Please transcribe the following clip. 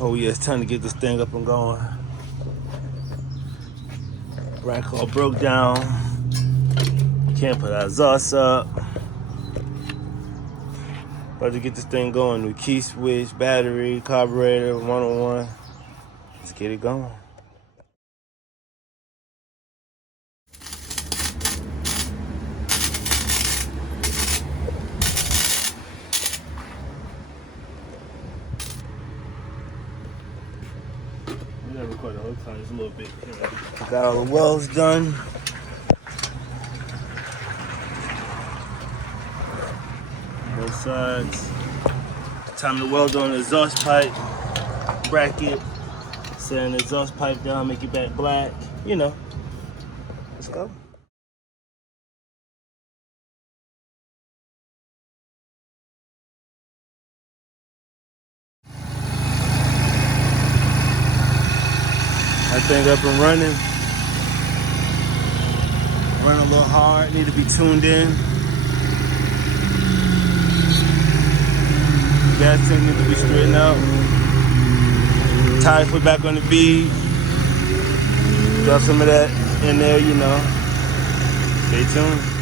Oh yeah, it's time to get this thing up and going. Right car broke down. Can't put our exhaust up. About to get this thing going. New key switch, battery, carburetor, 101. Let's get it going. We gotta record the whole time just a little bit. Got all the welds done. Both sides. Time to weld on the exhaust pipe bracket. Sand the exhaust pipe down, make it back black. You know. Let's go. That thing up and running. Running a little hard, need to be tuned in. Gas tank needs to be straightened out. Tires put back on the bead. Drop some of that in there, you know. Stay tuned.